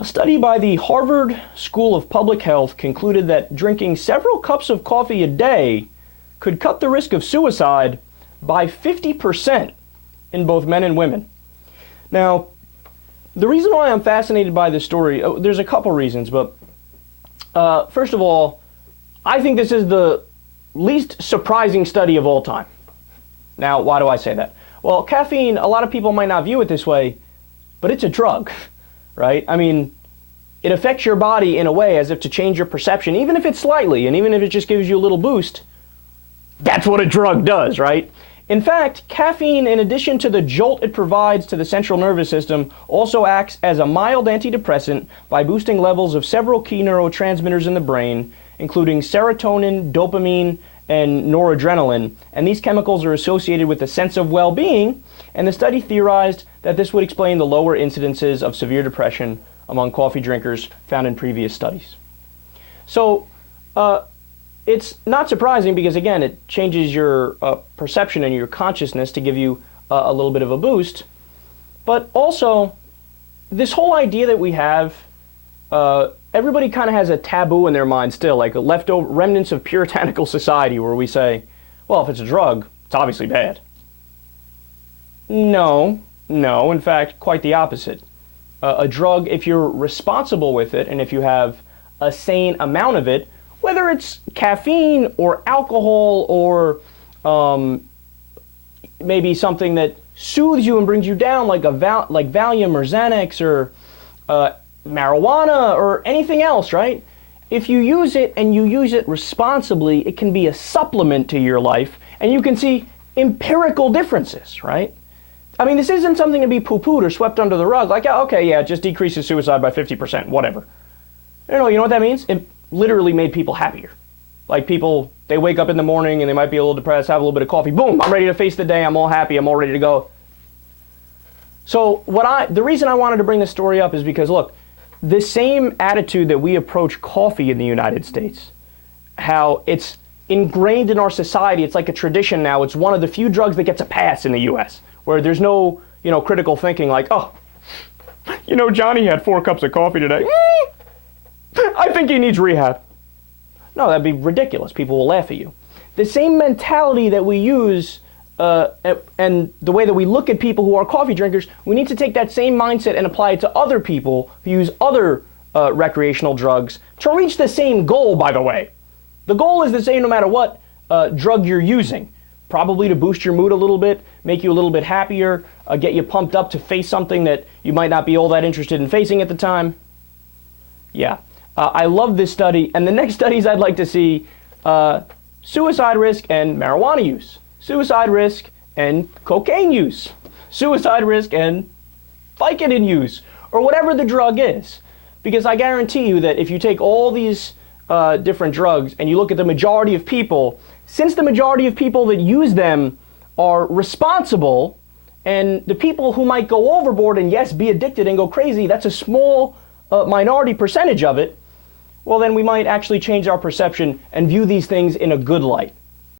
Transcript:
A study by the Harvard School of Public Health concluded that drinking several cups of coffee a day could cut the risk of suicide by 50% in both men and women. Now, the reason why I'm fascinated by this story, there's a couple reasons, but first of all, I think this is the least surprising study of all time. Now, why do I say that? Well, caffeine, a lot of people might not view it this way, but it's a drug, right? I mean, it affects your body in a way as if to change your perception, even if it's slightly, and even if it just gives you a little boost. That's what a drug does, right? In fact, caffeine, in addition to the jolt it provides to the central nervous system, also acts as a mild antidepressant by boosting levels of several key neurotransmitters in the brain, including serotonin, dopamine, and noradrenaline, and these chemicals are associated with a sense of well-being, and the study theorized that this would explain the lower incidences of severe depression among coffee drinkers found in previous studies. So, it's not surprising because, again, it changes your perception and your consciousness to give you a little bit of a boost, but also, this whole idea that we have, everybody kind of has a taboo in their mind still, like leftover remnants of puritanical society where we say, well, if it's a drug, it's obviously bad. No, in fact, quite the opposite. A drug, if you're responsible with it and if you have a sane amount of it, whether it's caffeine or alcohol or maybe something that soothes you and brings you down like Valium or Xanax or marijuana or anything else, right? If you use it and you use it responsibly, it can be a supplement to your life and you can see empirical differences, right? I mean, this isn't something to be poo-pooed or swept under the rug, like, okay, yeah, it just decreases suicide by 50%, whatever. You know what that means? It literally made people happier. Like people, they wake up in the morning and they might be a little depressed, have a little bit of coffee, boom, I'm ready to face the day, I'm all happy, I'm all ready to go. So the reason I wanted to bring this story up is because, look, the same attitude that we approach coffee in the United States, how it's ingrained in our society, it's like a tradition now, it's one of the few drugs that gets a pass in the US, where there's no, critical thinking like, oh, Johnny had 4 cups of coffee today. I think he needs rehab. No, that'd be ridiculous. People will laugh at you. The same mentality that we use and the way that we look at people who are coffee drinkers, we need to take that same mindset and apply it to other people who use other recreational drugs to reach the same goal, by the way. The goal is the same no matter what drug you're using. Probably to boost your mood a little bit, make you a little bit happier, get you pumped up to face something that you might not be all that interested in facing at the time. Yeah. I love this study, and the next studies I'd like to see, suicide risk and marijuana use, suicide risk and cocaine use, suicide risk and Vicodin use, or whatever the drug is. Because I guarantee you that if you take all these different drugs and you look at the majority of people, since the majority of people that use them are responsible, and the people who might go overboard and yes, be addicted and go crazy, that's a small minority percentage of it, well then we might actually change our perception and view these things in a good light.